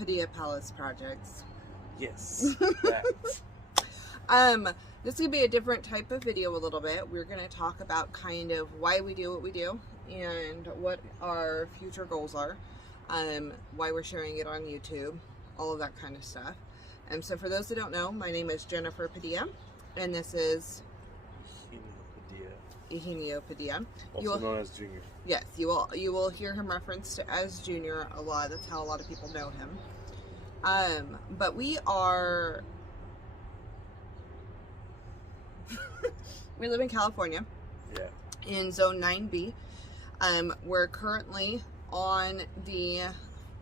Padillapalaceprojects. Yes. That. This is going to be a different type of video a little bit. We're going to talk about kind of why we do what we do and what our future goals are, why we're sharing it on YouTube, all of that kind of stuff. So for those that don't know, my name is Jennifer Padilla, and this is Eugenio Padilla. Also known as Junior. Yes, you will hear him referenced as Junior a lot. That's how a lot of people know him. But we are we live in California. Yeah. In Zone 9B. We're currently on the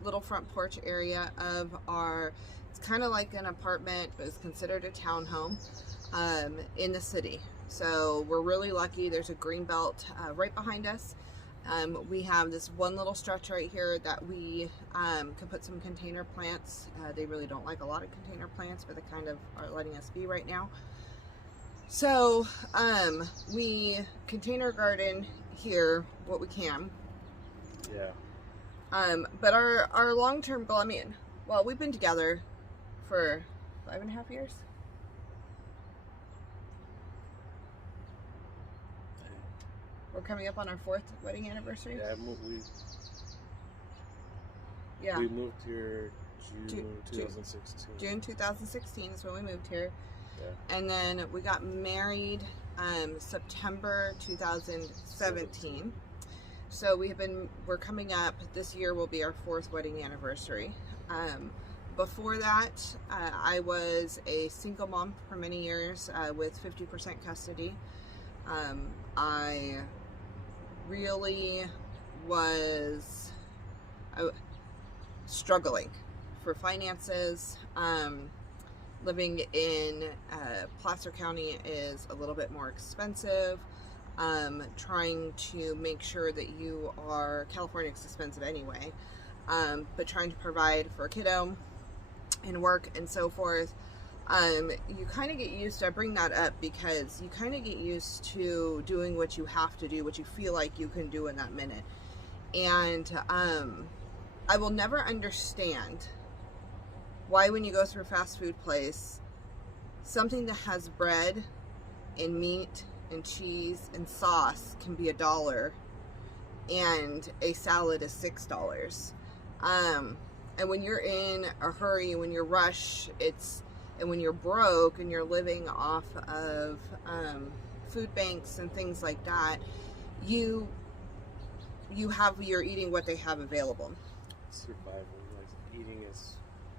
little front porch area of our, it's kind of like an apartment, but it's considered a townhome in the city. So we're really lucky. There's a green belt right behind us. We have this one little stretch right here that we can put some container plants. They really don't like a lot of container plants, but they kind of are letting us be right now. So we container garden here what we can. Yeah. But our long-term goal, I mean, well, we've been together for 5.5 years. We're coming up on our 4th wedding anniversary. Yeah, we moved here June 2016. June 2016 is when we moved here. Yeah. And then we got married September 2017. So we're coming up, this year will be our 4th wedding anniversary. Before that, I was a single mom for many years with 50% custody. I really was struggling for finances. Living in Placer County is a little bit more expensive. Trying to make sure that California is expensive anyway, but trying to provide for a kiddo and work and so forth. You kind of get used to, I bring that up because you kind of get used to doing what you have to do, what you feel like you can do in that minute. And I will never understand why when you go through a fast food place, something that has bread and meat and cheese and sauce can be $1 and a salad is $6. And when you're in a hurry, when you're rushed, and when you're broke and you're living off of food banks and things like that, you're eating what they have available. Survival, like eating as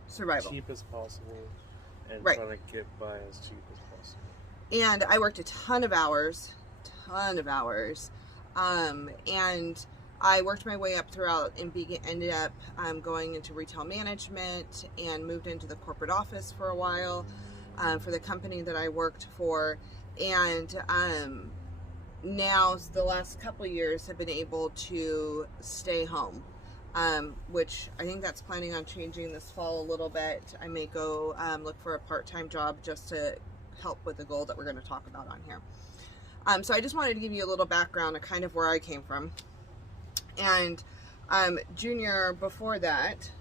survival cheap as possible and right. Trying to get by as cheap as possible. And I worked a ton of hours, and I worked my way up throughout and ended up going into retail management and moved into the corporate office for a while for the company that I worked for. And now the last couple of years have been able to stay home, which I think that's planning on changing this fall a little bit. I may go look for a part-time job just to help with the goal that we're going to talk about on here. So I just wanted to give you a little background of kind of where I came from. And Junior, before that,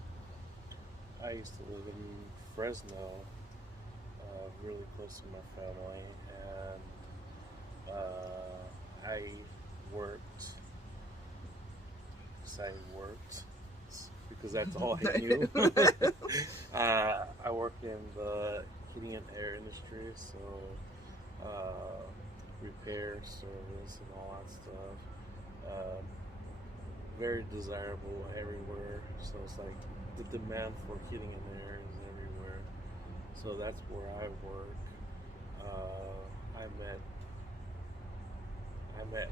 I used to live in Fresno, really close to my family, and I worked because that's all I knew. I worked in the heating and air industry, so repair, service, and all that stuff. Very desirable everywhere, so it's like the demand for heating and air is everywhere. So that's where I work. I met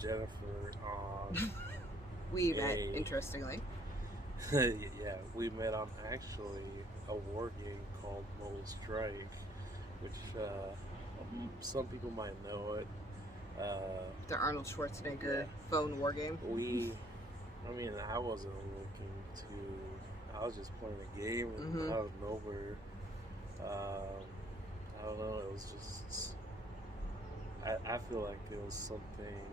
Jennifer on. We met, interestingly. Yeah, we met on actually a war game called Mobile Strike, which some people might know it. The Arnold Schwarzenegger phone war game. I wasn't looking to. I was just playing a game, and out of nowhere, I don't know. It was just. I feel like it was something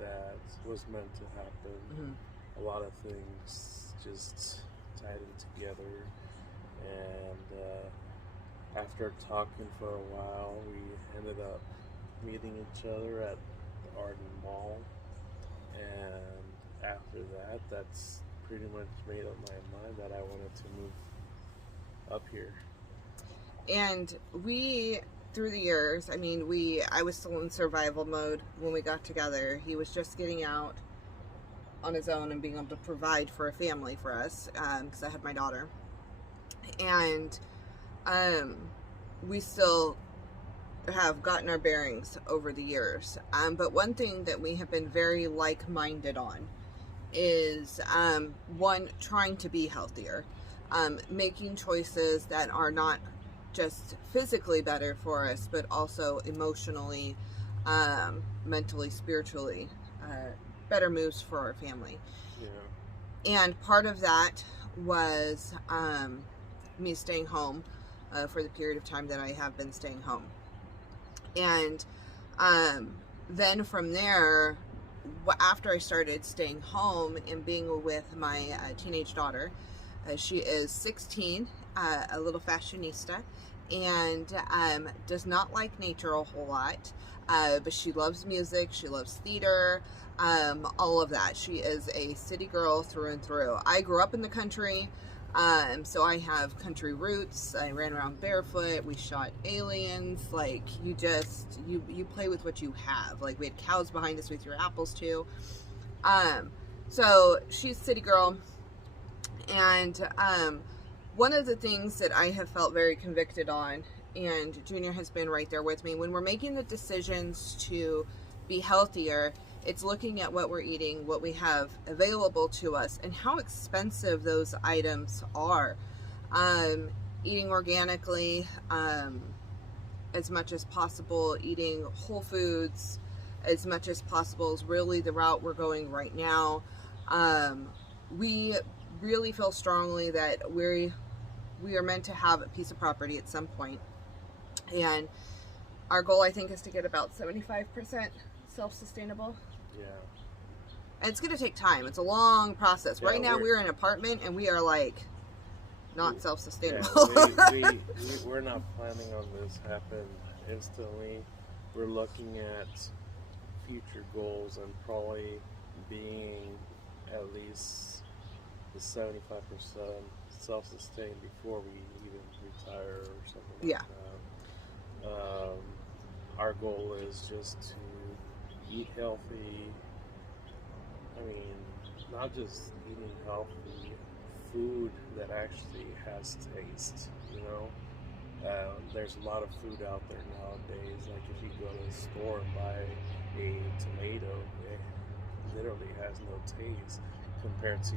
that was meant to happen. A lot of things just tied in together. And after talking for a while, we ended up meeting each other at the Arden Mall. And after that, that's pretty much made up my mind that I wanted to move up here. And we, through the years, I mean, I was still in survival mode when we got together. He was just getting out on his own and being able to provide for a family for us, because I had my daughter. And we still have gotten our bearings over the years. But one thing that we have been very like-minded on is, one, trying to be healthier, making choices that are not just physically better for us, but also emotionally, mentally, spiritually, better moves for our family. Yeah. And part of that was me staying home for the period of time that I have been staying home. And then from there, after I started staying home and being with my teenage daughter, she is 16, a little fashionista, and does not like nature a whole lot, but she loves music, she loves theater, all of that. She is a city girl through and through. I grew up in the country, so I have country roots. I ran around barefoot, we shot aliens. Like, you play with what you have. Like, we had cows behind us, we threw apples to. So she's city girl. And one of the things that I have felt very convicted on, and Junior has been right there with me, when we're making the decisions to be healthier, it's looking at what we're eating, what we have available to us, and how expensive those items are. Eating organically, as much as possible, eating whole foods as much as possible is really the route we're going right now. We really feel strongly that we are meant to have a piece of property at some point, and our goal, I think, is to get about 75% self-sustainable. Yeah. And it's going to take time. It's a long process. Yeah, right now we're in an apartment and we are like not self-sustainable. Yeah, we're not planning on this happen instantly. We're looking at future goals and probably being at least the 75% self-sustained before we even retire or something like that. Our goal is just to eat healthy. I mean, not just eating healthy food that actually has taste, you know? There's a lot of food out there nowadays. Like, if you go to the store and buy a tomato, it literally has no taste compared to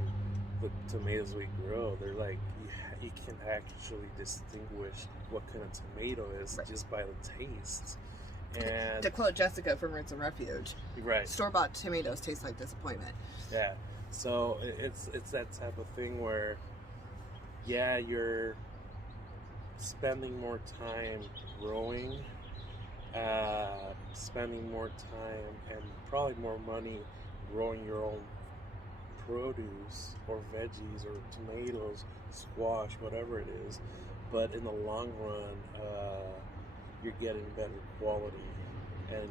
the tomatoes we grow. They're like, you can actually distinguish what kind of tomato is just by the taste. And to quote Jessica from Rinse and Refuge, right, store-bought tomatoes taste like disappointment. Yeah, so it's that type of thing where, yeah, you're spending more time growing, spending more time and probably more money growing your own produce or veggies or tomatoes, squash, whatever it is, but in the long run, you're getting better quality and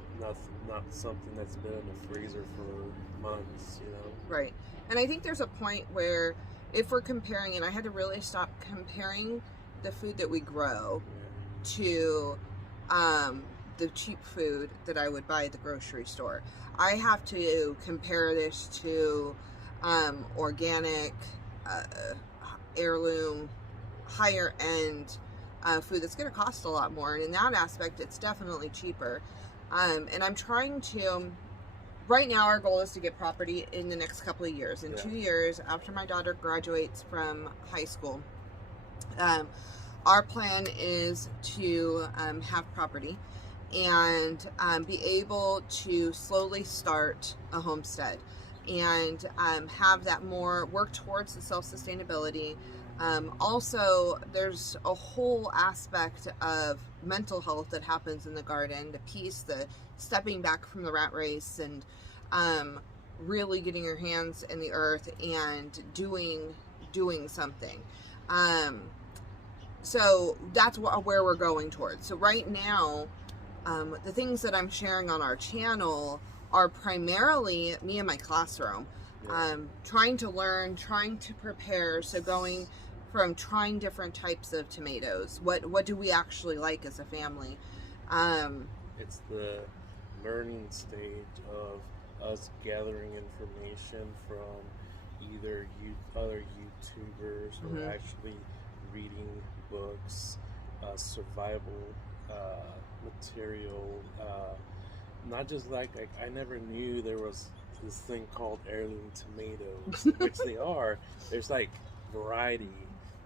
not something that's been in the freezer for months, you know? Right. And I think there's a point where if we're comparing, and I had to really stop comparing the food that we grow to the cheap food that I would buy at the grocery store. I have to compare this to organic, heirloom, higher end food that's going to cost a lot more, and in that aspect it's definitely cheaper. And I'm trying to, right now our goal is to get property in the next couple of years. In 2 years, after my daughter graduates from high school, our plan is to have property and be able to slowly start a homestead and have that more work towards the self-sustainability. Also, there's a whole aspect of mental health that happens in the garden, the peace, the stepping back from the rat race, and really getting your hands in the earth and doing doing something. So that's where we're going towards. So right now, the things that I'm sharing on our channel are primarily me in my classroom, trying to learn, trying to prepare. So going from trying different types of tomatoes. What do we actually like as a family? It's the learning stage of us gathering information from either other YouTubers or actually reading books, survival material. Not just like I never knew there was this thing called heirloom tomatoes, which they are. There's like variety.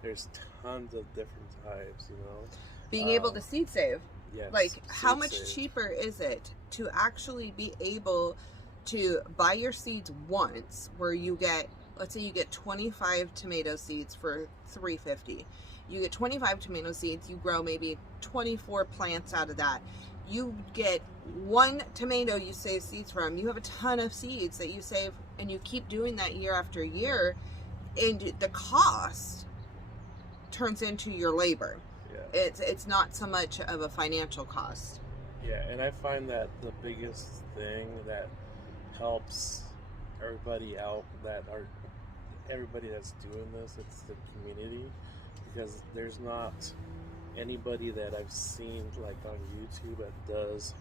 There's tons of different types, you know. Being able to seed save. Yes, like how much cheaper is it to actually be able to buy your seeds once, where you get, let's say you get 25 tomato seeds for $3.50. You get 25 tomato seeds, you grow maybe 24 plants out of that. You get one tomato you save seeds from. You have a ton of seeds that you save, and you keep doing that year after year, and the cost turns into your labor. Yeah. It's not so much of a financial cost. Yeah, and I find that the biggest thing that helps everybody out, everybody that's doing this, it's the community, because there's not anybody that I've seen like on YouTube that does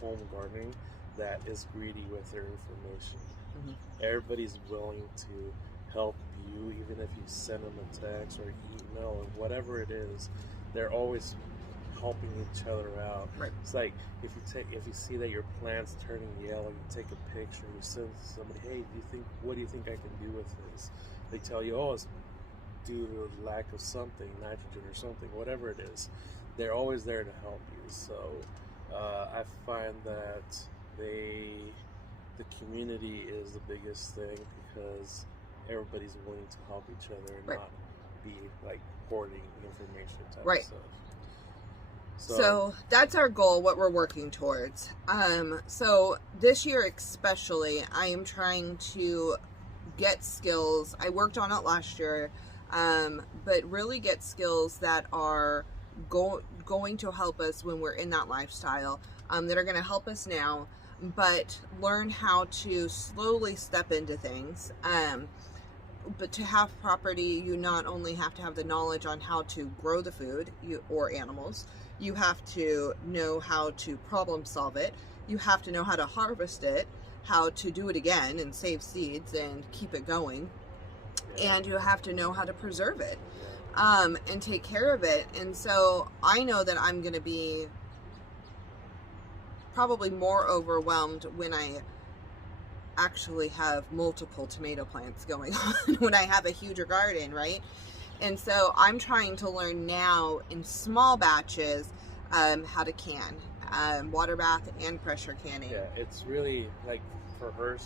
home gardening that is greedy with their information. Everybody's willing to help you, even if you send them a text or email or whatever it is. They're always helping each other out. Right. It's like if you see that your plant's turning yellow, you take a picture, you send somebody, hey, what do you think I can do with this? They tell you, oh, it's due to the lack of something, nitrogen or something, whatever it is. They're always there to help you. So I find that the community is the biggest thing, because everybody's willing to help each other and not be like hoarding information type of stuff. So that's our goal, what we're working towards. So this year especially, I am trying to get skills. I worked on it last year, but really get skills that are going to help us when we're in that lifestyle, that are going to help us now, but learn how to slowly step into things. But to have property, you not only have to have the knowledge on how to grow the food or animals, you have to know how to problem solve it. You have to know how to harvest it, how to do it again and save seeds and keep it going. And you have to know how to preserve it, and take care of it. And so I know that I'm going to be probably more overwhelmed when I actually have multiple tomato plants going on, when I have a huger garden, right? And so I'm trying to learn now in small batches how to can, water bath and pressure canning. Yeah, it's really like for her,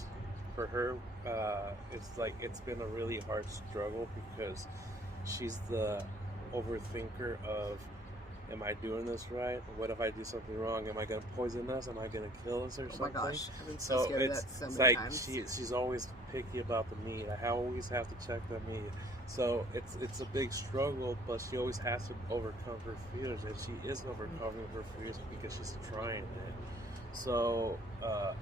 it's like it's been a really hard struggle, because she's the overthinker of, am I doing this right? What if I do something wrong? Am I going to poison us? Am I going to kill us or something? Oh my gosh, I've been so scared of that so many times. She's always picky about the meat. I always have to check the meat. So it's a big struggle, but she always has to overcome her fears, and she is overcoming her fears because she's trying it. So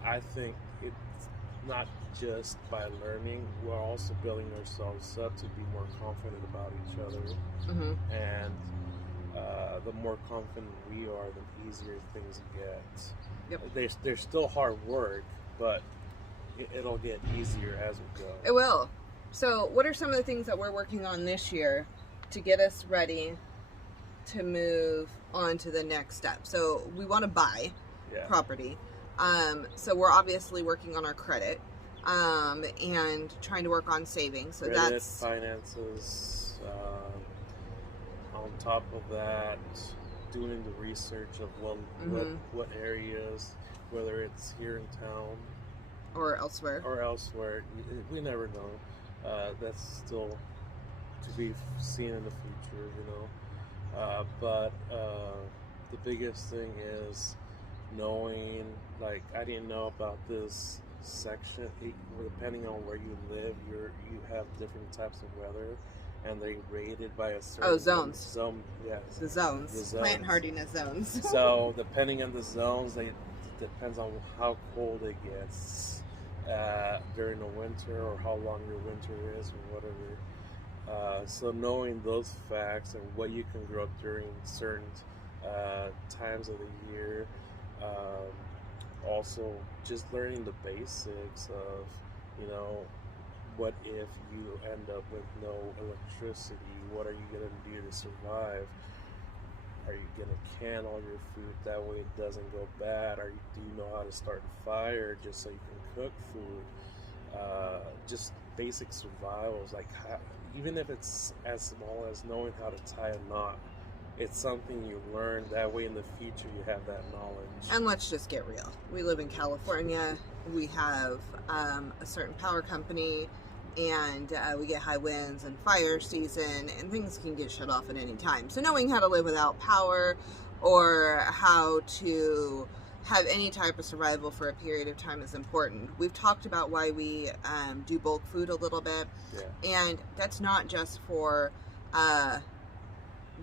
I think it's not just by learning, we're also building ourselves up to be more confident about each other. And the more confident we are, the easier things get. There's still hard work, but it'll get easier as we go. It will. So what are some of the things that we're working on this year to get us ready to move on to the next step? So we want to buy property. So we're obviously working on our credit, and trying to work on savings. So credit, that's finances. On top of that, doing the research of what areas, whether it's here in town or elsewhere. We never know. That's still to be seen in the future, you know. But the biggest thing is knowing, like, I didn't know about this section, depending on where you live, you have different types of weather, and they rated by a certain zones. Zone, yes. The zones. Plant hardiness zones. So depending on the zones, it depends on how cold it gets during the winter, or how long your winter is, or whatever. So knowing those facts and what you can grow during certain times of the year. Also, just learning the basics of, what if you end up with no electricity? What are you going to do to survive? Are you going to can all your food that way it doesn't go bad? Do you know how to start a fire just so you can cook food? Just basic survivals, like even if it's as small as knowing how to tie a knot. It's something you learn. That way in the future you have that knowledge. And let's just get real. We live in California. We have a certain power company, and we get high winds and fire season, and things can get shut off at any time. So knowing how to live without power, or how to have any type of survival for a period of time, is important. We've talked about why we do bulk food a little bit. Yeah. And that's not just for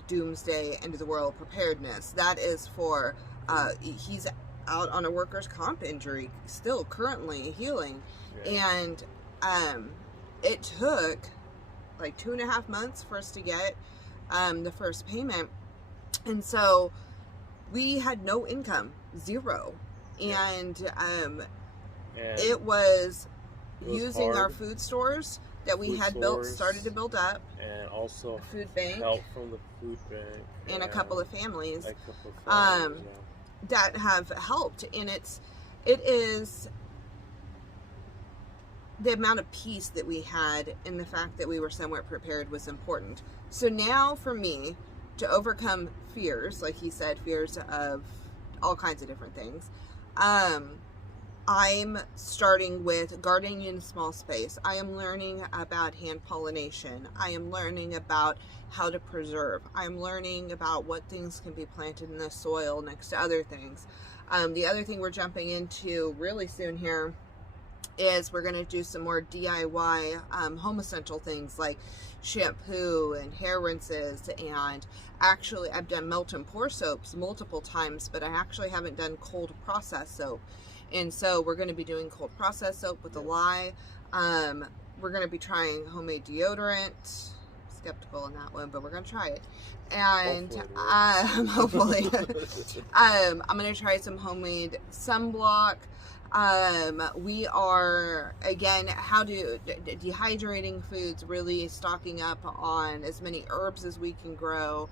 doomsday, end of the world preparedness. That is for he's out on a workers' comp injury, still currently healing. Yeah. And it took like 2.5 months for us to get the first payment, and so we had no income, zero. Yeah. And it was using hard. our food stores that we had started to build up, and also a food bank, help from the food bank, and a couple of families, yeah. that have helped. And it is the amount of peace that we had, and the fact that we were somewhat prepared was important. So now for me to overcome fears, like he said, fears of all kinds of different things, I'm starting with gardening in a small space. I am learning about hand pollination. I am learning about how to preserve. I'm learning about what things can be planted in the soil next to other things. The other thing we're jumping into really soon here is we're going to do some more DIY home essential things like shampoo and hair rinses. And actually I've done melt and pour soaps multiple times, but I actually haven't done cold process soap. And so we're going to be doing cold process soap with a lye. We're going to be trying homemade deodorant. Skeptical on that one, but we're going to try it. And hopefully, I'm going to try some homemade sunblock. We are, again, dehydrating foods, really stocking up on as many herbs as we can grow,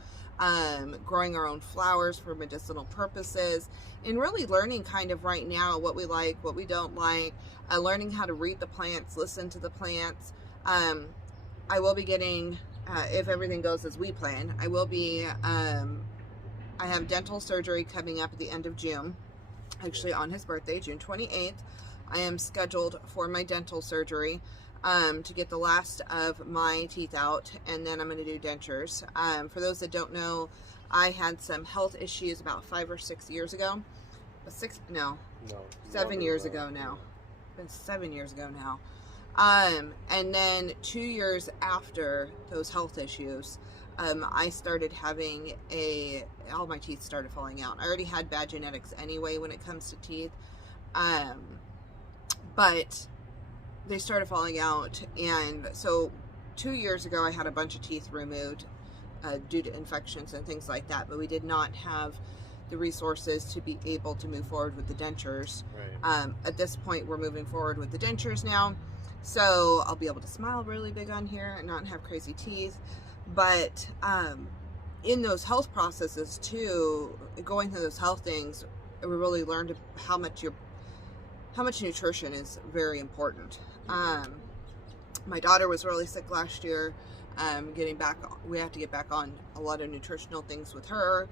growing our own flowers for medicinal purposes, and really learning kind of right now what we like, what we don't like, learning how to read the plants, listen to the plants. I will be getting, if everything goes as we plan, I have dental surgery coming up at the end of June. Actually on his birthday, June 28th, I am scheduled for my dental surgery to get the last of my teeth out, and then I'm going to do dentures. For those that don't know, I had some health issues about 5 or 6 years ago. 7 years ago now. It's been 7 years ago now. And then 2 years after those health issues, I started having all my teeth started falling out. I already had bad genetics anyway when it comes to teeth. But they started falling out. And so 2 years ago, I had a bunch of teeth removed due to infections and things like that. But we did not have the resources to be able to move forward with the dentures. Right. At this point, we're moving forward with the dentures now. So I'll be able to smile really big on here and not have crazy teeth. But in those health processes too, going through those health things, we really learned how much nutrition is very important. My daughter was really sick last year. We have to get back on a lot of nutritional things with her.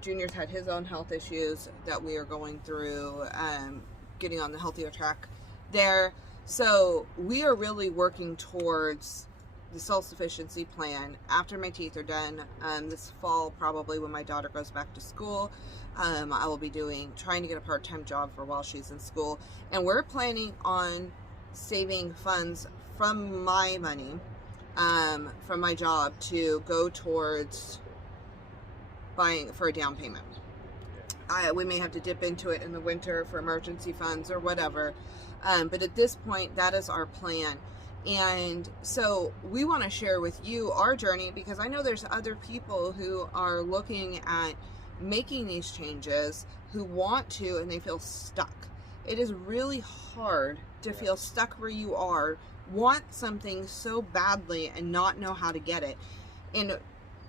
Junior's had his own health issues that we are going through, getting on the healthier track there. So we are really working towards the self-sufficiency plan after my teeth are done. This fall, probably when my daughter goes back to school, I will be trying to get a part-time job for while she's in school. And we're planning on saving funds from my money, from my job, to go towards buying for a down payment. We may have to dip into it in the winter for emergency funds or whatever. But at this point, that is our plan. And so we want to share with you our journey, because I know there's other people who are looking at making these changes, who want to, and they feel stuck. It is really hard to feel stuck where you are, want something so badly and not know how to get it. And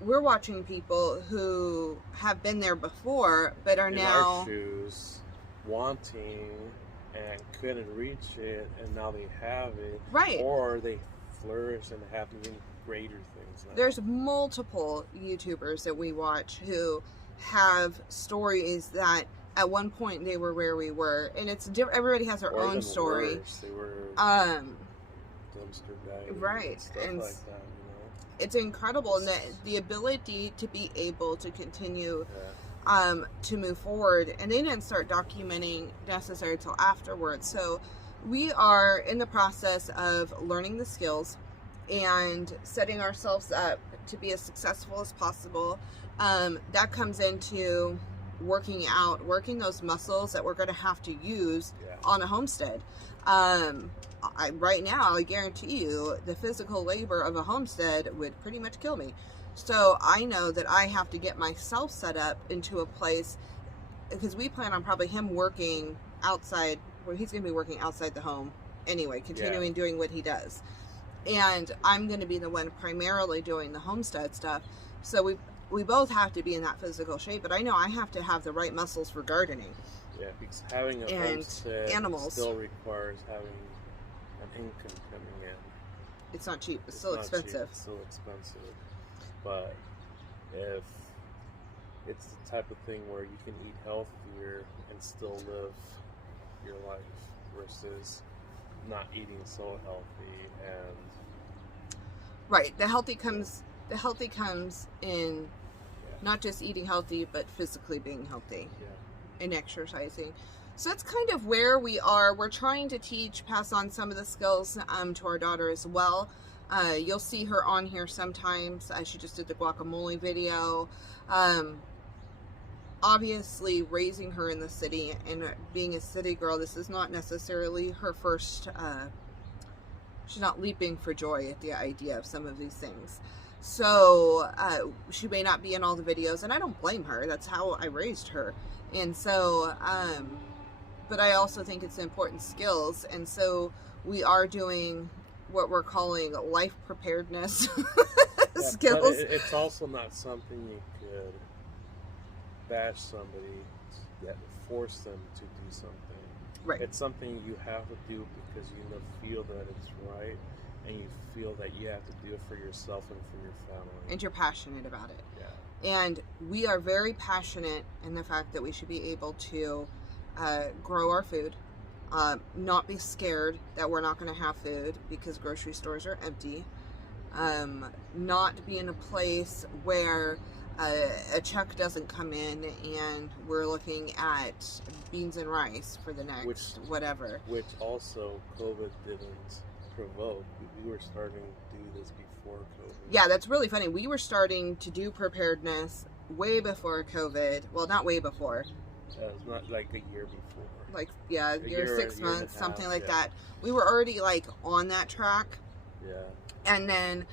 we're watching people who have been there before, but are in now our shoes, wanting and couldn't reach it, and now they have it. Right. Or they flourish and have even greater things now. There's multiple YouTubers that we watch who have stories that at one point they were where we were, and it's different. Everybody has their or own story. Worse. They were dumpster diving, right, and stuff and like that. You know, it's incredible, and the ability to be able to continue. To move forward, and they didn't start documenting necessarily till afterwards. So we are in the process of learning the skills and setting ourselves up to be as successful as possible. That comes into working those muscles that we're going to have to use on a homestead. Right now, I guarantee you, the physical labor of a homestead would pretty much kill me. So I know that I have to get myself set up into a place, because we plan on probably him working outside, where he's going to be working outside the home anyway, continuing doing what he does. And I'm going to be the one primarily doing the homestead stuff. So we both have to be in that physical shape, but I know I have to have the right muscles for gardening. Yeah, because having a homestead still requires having an income coming in. It's not cheap. It's still expensive. Cheap. It's still expensive. But if it's the type of thing where you can eat healthier and still live your life versus not eating so healthy, and right, the healthy comes in not just eating healthy, but physically being healthy and exercising. So that's kind of where we are. We're trying to pass on some of the skills to our daughter as well. You'll see her on here sometimes. She just did the guacamole video. Obviously, raising her in the city and being a city girl, this is not necessarily her first, she's not leaping for joy at the idea of some of these things. So she may not be in all the videos, and I don't blame her. That's how I raised her. And so, but I also think it's important skills. And so we are doing what we're calling life preparedness skills. But it's also not something you could bash somebody that force them to do something. Right. It's something you have to do because you feel that it's right, and you feel that you have to do it for yourself and for your family. And you're passionate about it. Yeah. And we are very passionate in the fact that we should be able to grow our food. Not be scared that we're not going to have food because grocery stores are empty. Not be in a place where a check doesn't come in and we're looking at beans and rice for the next whatever. Which also COVID didn't provoke. We were starting to do this before COVID. Yeah, that's really funny. We were starting to do preparedness way before COVID. Well, not way before. It's not like a year before. Like, yeah, a year 6 months, something like that. We were already like on that track. Yeah. And then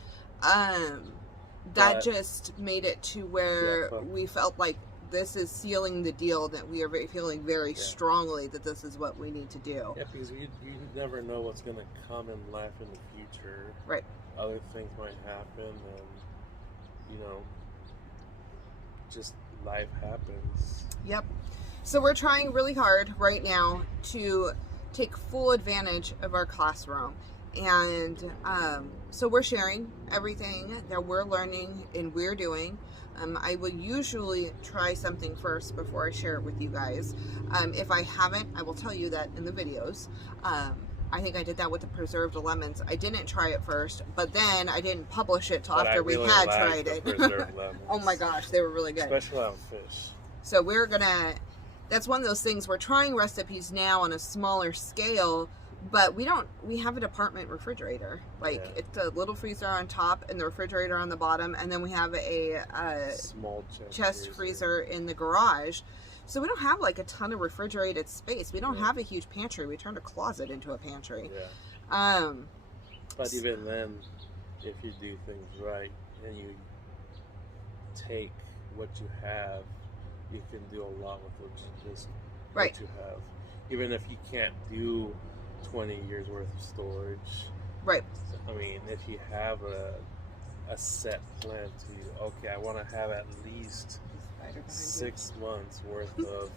that just made it to where we felt like this is sealing the deal, that we are feeling very strongly that this is what we need to do. Yeah, because you never know what's going to come in life in the future. Right. Other things might happen, and, just life happens. Yep. So we're trying really hard right now to take full advantage of our classroom. And so we're sharing everything that we're learning and we're doing. I will usually try something first before I share it with you guys. If I haven't, I will tell you that in the videos. I think I did that with the preserved lemons. I didn't try it first, but then I didn't publish it till But after I really we had like tried the it. preserved lemons. Oh my gosh, they were really good. Especially on fish. So we're gonna, that's one of those things, we're trying recipes now on a smaller scale, but we have a department refrigerator. Like, it's a little freezer on top and the refrigerator on the bottom, and then we have a small chest freezer in the garage. So we don't have like a ton of refrigerated space. We don't have a huge pantry. We turned a closet into a pantry. Yeah. But even then, if you do things right and you take what you have, you can do a lot with what you have. Even if you can't do 20 years worth of storage. Right. I mean, if you have a set plan to, okay, I want to have at least 6 months worth of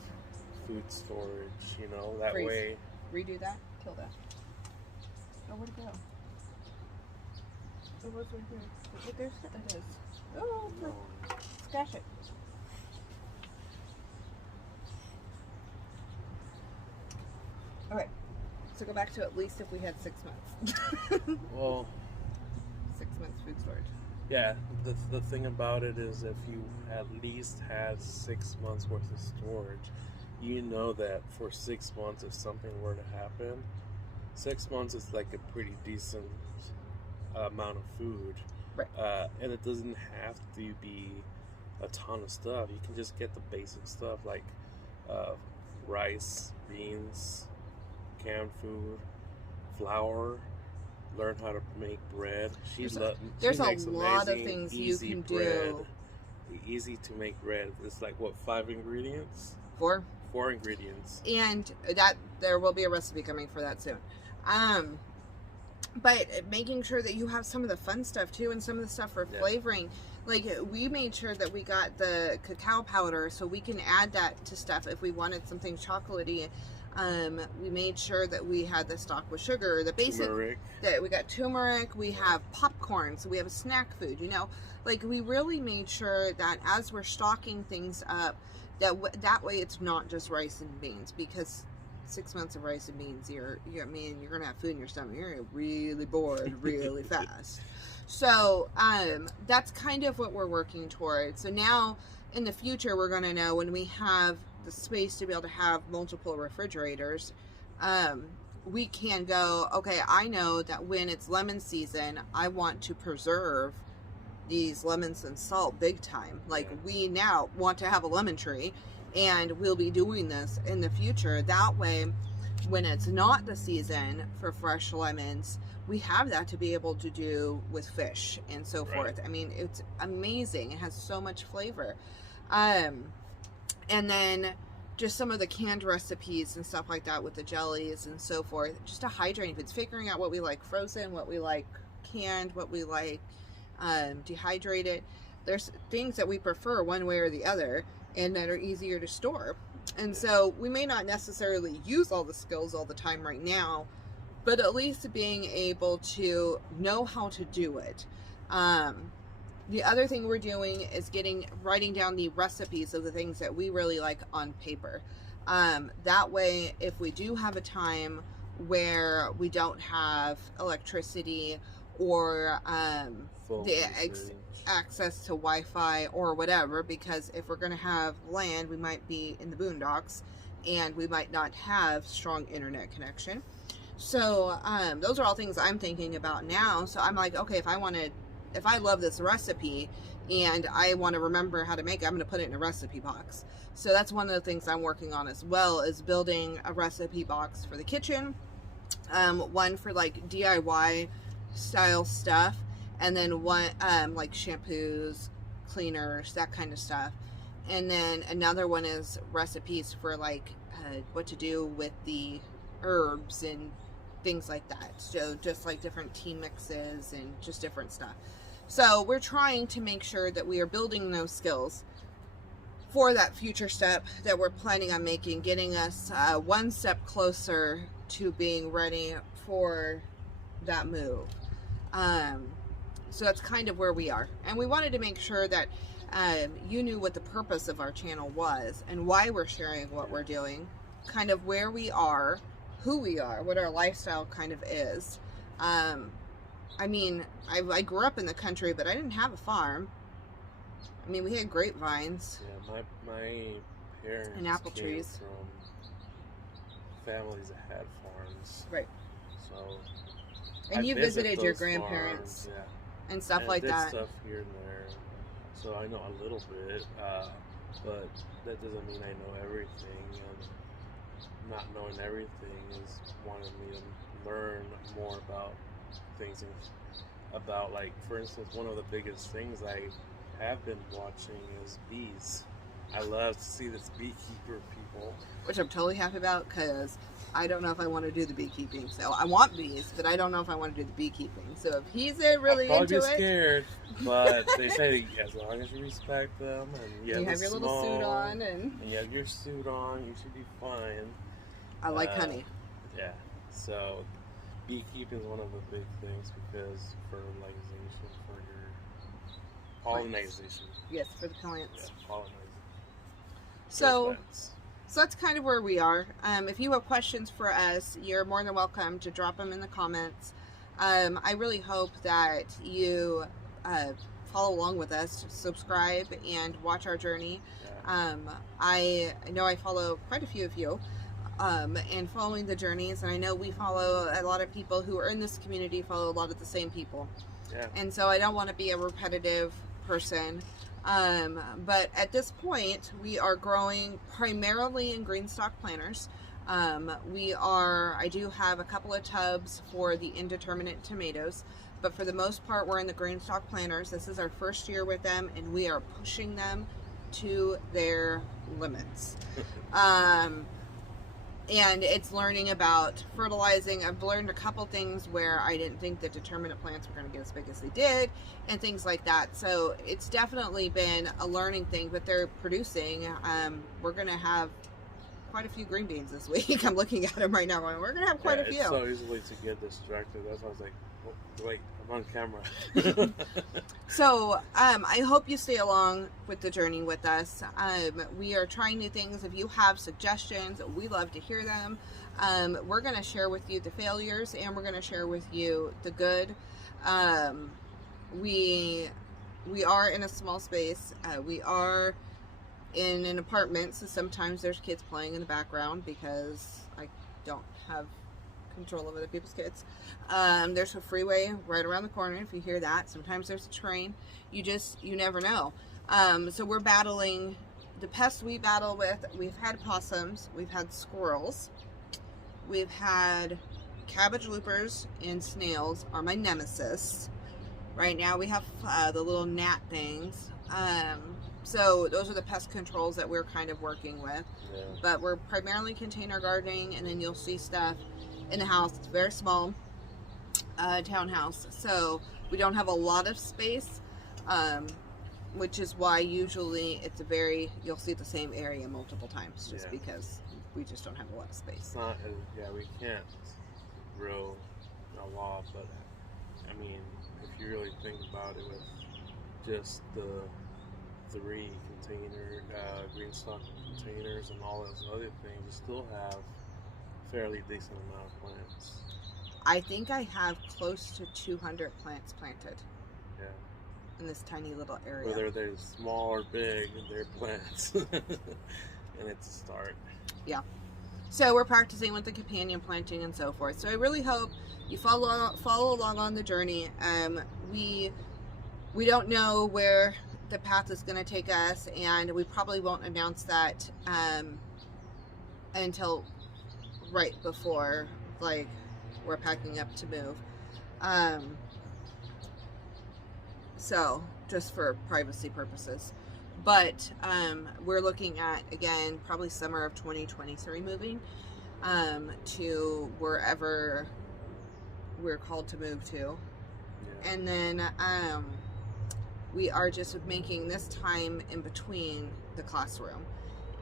food storage, you know, that way. Redo that, kill that. Oh, where'd it go? It was right here. There's it is. Oh, stash it. Okay, so go back to at least if we had 6 months. Well, 6 months food storage. Yeah, the thing about it is if you at least had 6 months worth of storage, you know that for 6 months, if something were to happen, 6 months is like a pretty decent amount of food. Right. And it doesn't have to be a ton of stuff. You can just get the basic stuff like rice, beans, canned food, flour, learn how to make bread. There's a lot of things you can do. Easy to make bread. It's like, what, 5 ingredients? 4. 4 ingredients. And that there will be a recipe coming for that soon. But making sure that you have some of the fun stuff too, and some of the stuff for flavoring. Like, we made sure that we got the cacao powder so we can add that to stuff if we wanted something chocolatey. We made sure that we had the stock with sugar, the basic, turmeric. That we got turmeric, we have popcorn, so we have a snack food, you know, like we really made sure that as we're stocking things up, that way it's not just rice and beans, because 6 months of rice and beans, you're gonna have food in your stomach, you're gonna get really bored really fast. So that's kind of what we're working towards. So now in the future, we're gonna know when we have the space to be able to have multiple refrigerators, we can go, okay, I know that when it's lemon season, I want to preserve these lemons and salt big time. Like, we now want to have a lemon tree, and we'll be doing this in the future. That way, when it's not the season for fresh lemons, we have that to be able to do with fish and so forth. I mean, it's amazing. It has so much flavor. And then just some of the canned recipes and stuff like that with the jellies and so forth, just to hydrate. It's figuring out what we like frozen, what we like canned, what we like dehydrated. There's things that we prefer one way or the other and that are easier to store. And so we may not necessarily use all the skills all the time right now, but at least being able to know how to do it. The other thing we're doing is writing down the recipes of the things that we really like on paper. That way, if we do have a time where we don't have electricity or access to Wi-Fi or whatever, because if we're going to have land, we might be in the boondocks and we might not have strong internet connection. So those are all things I'm thinking about now. So I'm like, okay, if I love this recipe and I want to remember how to make it, I'm going to put it in a recipe box. So that's one of the things I'm working on as well, is building a recipe box for the kitchen. One for like DIY style stuff, and then one like shampoos, cleaners, that kind of stuff. And then another one is recipes for like what to do with the herbs and things like that. So just like different tea mixes and just different stuff. So we're trying to make sure that we are building those skills for that future step that we're planning on making, getting us one step closer to being ready for that move. So that's kind of where we are. And we wanted to make sure that you knew what the purpose of our channel was and why we're sharing what we're doing, kind of where we are, who we are, what our lifestyle kind of is. I mean, I grew up in the country, but I didn't have a farm. I mean, we had grapevines. Yeah, my parents and apple came trees from families that had farms. Right. So. And I you visited your those grandparents farms, yeah. and stuff And like did that. stuff here and there, so I know a little bit, but that doesn't mean I know everything. And not knowing everything is wanting me to learn more about things and about, like, for instance, one of the biggest things I have been watching is bees. I love to see this beekeeper people. Which I'm totally happy about, because I don't know if I want to do the beekeeping. So I want bees, but I don't know if I want to do the beekeeping. So if he's really I'll into probably be it, scared, but they say as long as you respect them and you have your little suit on, and you have your suit on, you should be fine. I like honey. Yeah. So beekeeping is one of the big things because fertilization for your pollination. Yes, for the plants. Yeah, pollination. So that's kind of where we are. If you have questions for us, you're more than welcome to drop them in the comments. I really hope that you follow along with us, subscribe, and watch our journey. Yeah. I know I follow quite a few of you and following the journeys, and I know we follow a lot of people who are in this community, follow a lot of the same people. Yeah. And so I don't want to be a repetitive person. But at this point, we are growing primarily in green stock planters. I do have a couple of tubs for the indeterminate tomatoes, but for the most part, we're in the green stock planters. This is our first year with them, and we are pushing them to their limits. And it's learning about fertilizing. I've learned a couple things where I didn't think that determinate plants were going to get as big as they did, and things like that. So it's definitely been a learning thing, but they're producing. We're going to have quite a few green beans this week. I'm looking at them right now. We're going to have quite a few. It's so easily to get distracted. That's why I was like, oh, wait, I'm on camera. So I hope you stay along with the journey with us. We are trying new things. If you have suggestions, we love to hear them. We're going to share with you the failures, and we're going to share with you the good. We are in a small space. We are in an apartment, so sometimes there's kids playing in the background because I don't have control of other people's kids. There's a freeway right around the corner. If you hear that, sometimes there's a train. You never know. So we're battling the pests we battle with. We've had possums, we've had squirrels, we've had cabbage loopers, and snails are my nemesis. Right now we have the little gnat things. So those are the pest controls that we're kind of working with. Yeah. But we're primarily container gardening, and then you'll see stuff in the house. It's very small townhouse, so we don't have a lot of space, which is why usually you'll see the same area multiple times, just because we just don't have a lot of space. It's not, we can't grow a lot, but I mean, if you really think about it, with just the 3 green stock containers and all those other things, you still have fairly decent amount of plants. I think I have close to 200 plants planted. Yeah. In this tiny little area. Whether they're small or big, they're plants. And it's a start. Yeah. So we're practicing with the companion planting and so forth. So I really hope you follow along on the journey. We don't know where the path is going to take us, and we probably won't announce that until right before, like, we're packing up to move. So just for privacy purposes. But we're looking at, again, probably summer of 2023 moving to wherever we're called to move to. Yeah. And then we are just making this time in between the classroom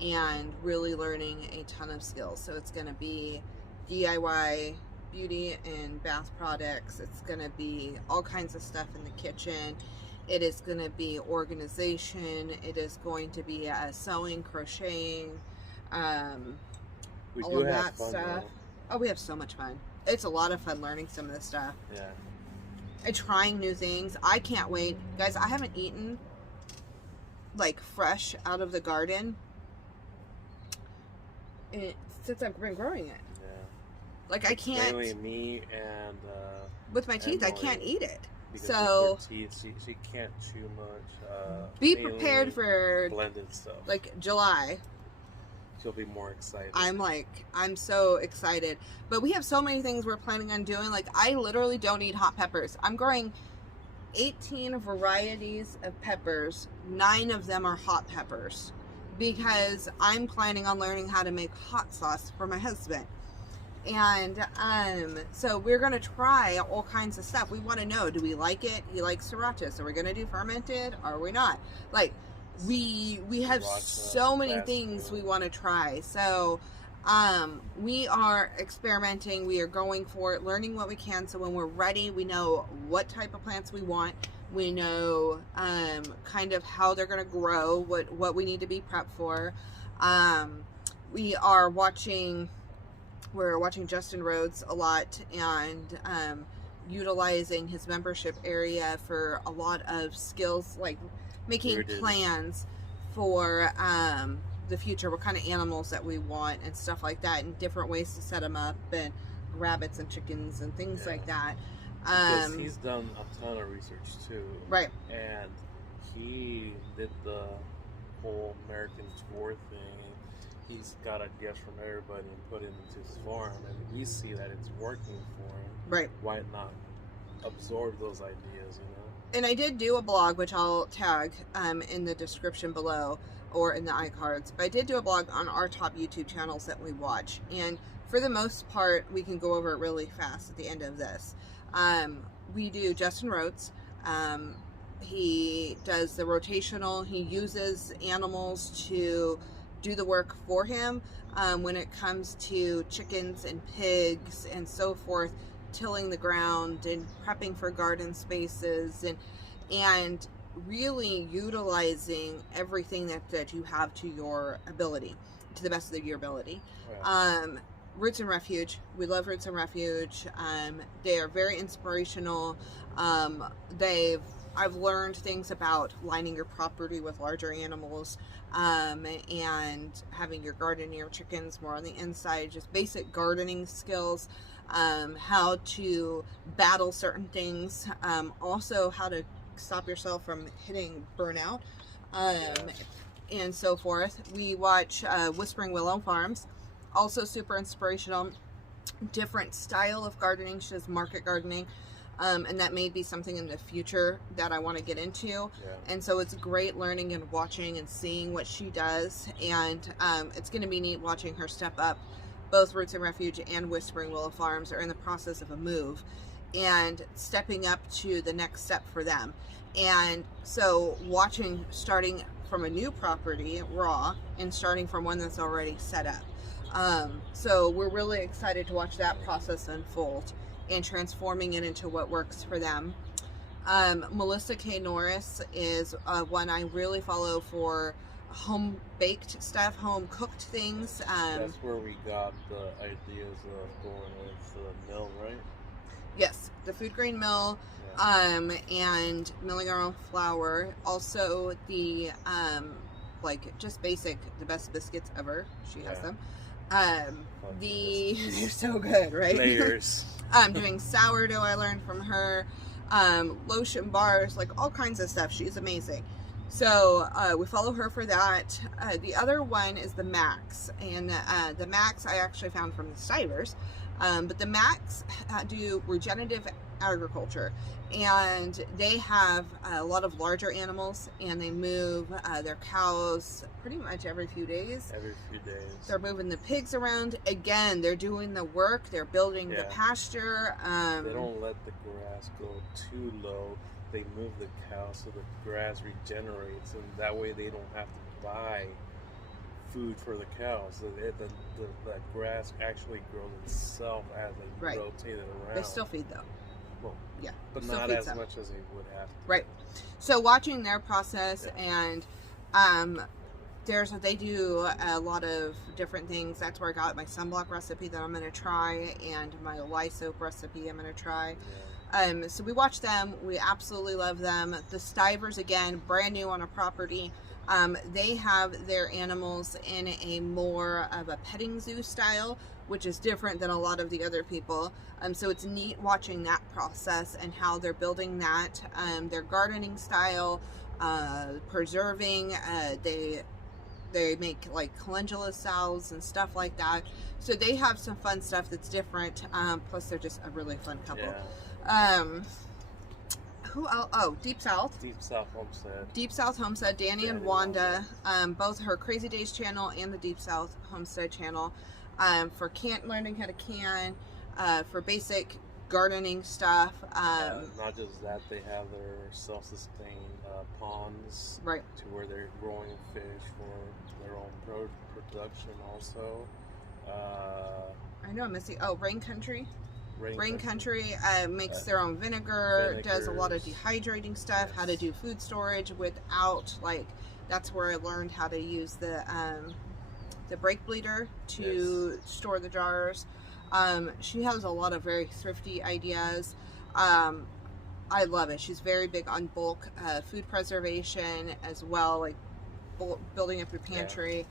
and really learning a ton of skills. So it's going to be DIY beauty and bath products. It's going to be all kinds of stuff in the kitchen. It is going to be organization. It is going to be sewing, crocheting, We all do of have that fun, stuff. though. Oh, we have so much fun. It's a lot of fun learning some of this stuff. Yeah. And trying new things. I can't wait. Guys, I haven't eaten like fresh out of the garden since I've been growing it. Yeah. Like I can't. Mainly me and with my teeth, I Emily, can't eat it. because So with her teeth, she can't chew much. be mainly prepared for blended stuff. like July. She'll be more excited. I'm so excited. But we have so many things we're planning on doing. Like I literally don't eat hot peppers. I'm growing 18 varieties of peppers. 9 of them are hot peppers because I'm planning on learning how to make hot sauce for my husband. And so we're going to try all kinds of stuff. We want to know, do we like it? He likes sriracha. So we're going to do fermented or are we not? Like we have so many things we want to try. So we are experimenting. We are going for it, learning what we can. So when we're ready, we know what type of plants we want. We know kind of how they're going to grow, what we need to be prepped for. We're watching Justin Rhodes a lot and utilizing his membership area for a lot of skills, like making plans for the future, what kind of animals that we want and stuff like that, and different ways to set them up, and rabbits and chickens and things like that. Because he's done a ton of research too. Right. And he did the whole American tour thing. He's got ideas from everybody and put it into his farm, and we see that it's working for him. Right. Why not absorb those ideas, you know? And I did do a blog, which I'll tag in the description below or in the iCards. But I did do a blog on our top YouTube channels that we watch. And for the most part, we can go over it really fast at the end of this. We do Justin Rhodes. He does the rotational. He uses animals to do the work for him when it comes to chickens and pigs and so forth, tilling the ground and prepping for garden spaces and really utilizing everything that you have to your ability, to the best of your ability. Right. Roots and Refuge. We love Roots and Refuge. They are very inspirational. I've learned things about lining your property with larger animals, and having your garden near chickens more on the inside, just basic gardening skills, how to battle certain things, also how to stop yourself from hitting burnout, and so forth. We watch Whispering Willow Farms, also super inspirational, different style of gardening. She does market gardening. And that may be something in the future that I want to get into. Yeah. And so it's great learning and watching and seeing what she does. And it's going to be neat watching her step up. Both Roots and Refuge and Whispering Willow Farms are in the process of a move and stepping up to the next step for them. And so watching, starting from a new property, raw, and starting from one that's already set up. So we're really excited to watch that process unfold and transforming it into what works for them. Melissa K. Norris is one I really follow for home baked stuff, home cooked things. That's where we got the ideas of going with the mill, right? Yes, the food grain mill, and milling our own flour. Also the like just basic, the best biscuits ever. She has them. They're so good, right? Layers. Doing sourdough, I learned from her. Lotion bars, like all kinds of stuff. She's amazing. So we follow her for that. The other one is the Max, and the Max I actually found from the Stivers. But the Max do regenerative agriculture, and they have a lot of larger animals, and they move their cows pretty much every few days. Every few days. They're moving the pigs around. Again, they're doing the work. They're building the pasture. They don't let the grass go too low. They move the cows so the grass regenerates, and that way they don't have to buy food for the cows. So the grass actually grows itself as they rotate it around. They still feed though. Well, yeah, but not as much as they would have to. Right. So watching their process and they do a lot of different things. That's where I got my sunblock recipe that I'm going to try, and my lye soap recipe I'm going to try. So we watch them. We absolutely love them. The Stivers, again, brand new on a property. They have their animals in a more of a petting zoo style, which is different than a lot of the other people. So it's neat watching that process and how they're building that. Their gardening style, preserving, they make like calendula salves and stuff like that. So they have some fun stuff that's different. Plus they're just a really fun couple. Yeah. Who else? Oh, Deep South. Deep South Homestead. Deep South Homestead. Danny and Wanda. Both her Crazy Days channel and the Deep South Homestead channel. For learning how to can, for basic gardening stuff. Not just that, they have their self-sustained ponds, right, to where they're growing fish for their own production also. I know I'm missing. Oh, Rain Country. Rain Country makes their own vinegar, does a lot of dehydrating stuff, how to do food storage without, like, that's where I learned how to use the brake bleeder to store the jars. She has a lot of very thrifty ideas. I love it. She's very big on bulk food preservation as well, like building up your pantry.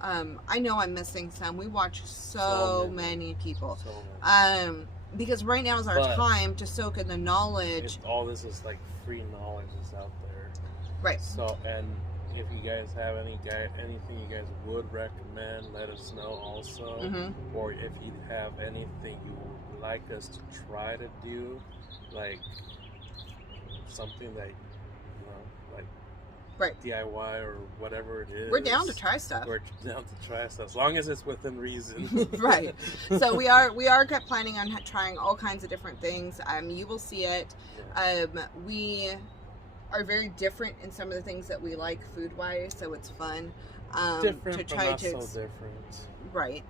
I know I'm missing some. We watch so many people. Because right now is our time to soak in the knowledge. All this is like free knowledge is out there. Right. So, and if you guys have anything you guys would recommend, let us know also. Mm-hmm. Or if you have anything you would like us to try to do, like something that, like DIY or whatever it is. We're down to try stuff. We're down to try stuff, as long as it's within reason. Right. So we are planning on trying all kinds of different things. You will see it. We are very different in some of the things that we like food wise, so it's fun different, to try but not to so different. Right.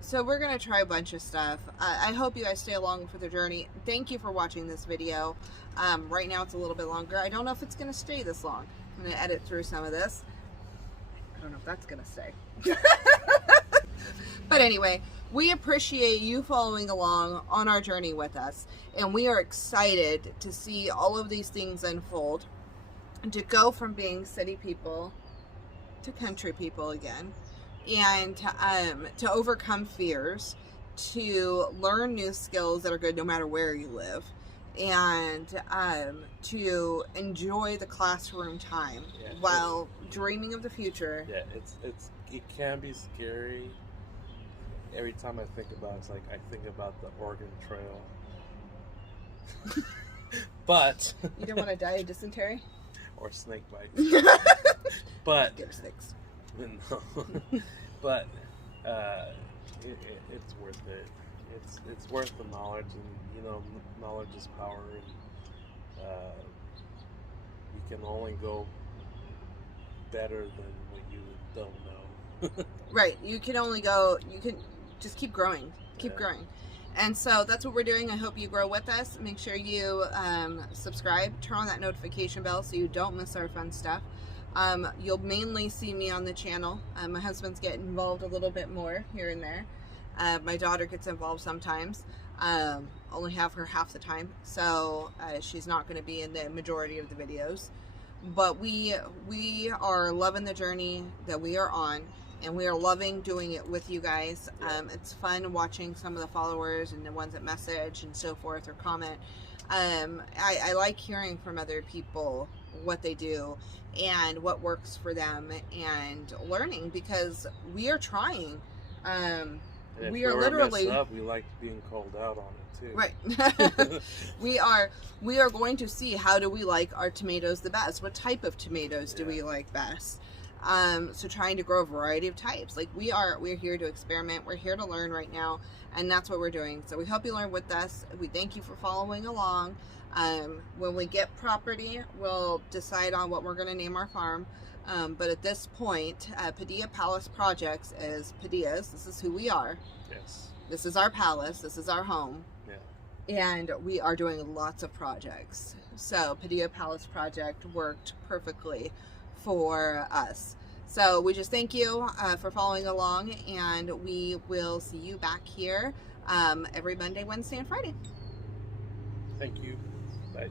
So we're gonna try a bunch of stuff. I hope you guys stay along for the journey. Thank you for watching this video. Right now it's a little bit longer. I don't know if it's gonna stay this long. I'm gonna edit through some of this. I don't know if that's gonna stay. But anyway, we appreciate you following along on our journey with us, and we are excited to see all of these things unfold, and to go from being city people to country people again, and to overcome fears, to learn new skills that are good no matter where you live, and to enjoy the classroom time while dreaming of the future. Yeah, it can be scary. Every time I think about it, it's like I think about the Oregon Trail. But you don't want to die of dysentery or snake bites. But get snakes. No. But it's worth it. It's worth the knowledge, and knowledge is power, and you can only go better than what you don't know. Right. You can just keep growing. Keep growing. And so that's what we're doing. I hope you grow with us. Make sure you subscribe, turn on that notification bell so you don't miss our fun stuff. You'll mainly see me on the channel. My husband's getting involved a little bit more here and there. My daughter gets involved sometimes. Only have her half the time, so she's not going to be in the majority of the videos. But we are loving the journey that we are on, and we are loving doing it with you guys. It's fun watching some of the followers and the ones that message and so forth or comment. I like hearing from other people what they do and what works for them, and learning, because we are trying. We are literally mess up, we like being called out on it too. Right. we are going to see, how do we like our tomatoes the best? What type of tomatoes do we like best? So trying to grow a variety of types. Like we're here to experiment. We're here to learn right now, and that's what we're doing. So we hope you learn with us. We thank you for following along. When we get property, we'll decide on what we're going to name our farm. But at this point, Padilla Palace Projects is Padillas. This is who we are. Yes. This is our palace. This is our home. Yeah. And we are doing lots of projects. So Padilla Palace Project worked perfectly for us. So we just thank you for following along, and we will see you back here every Monday, Wednesday, and Friday. Thank you. Bye.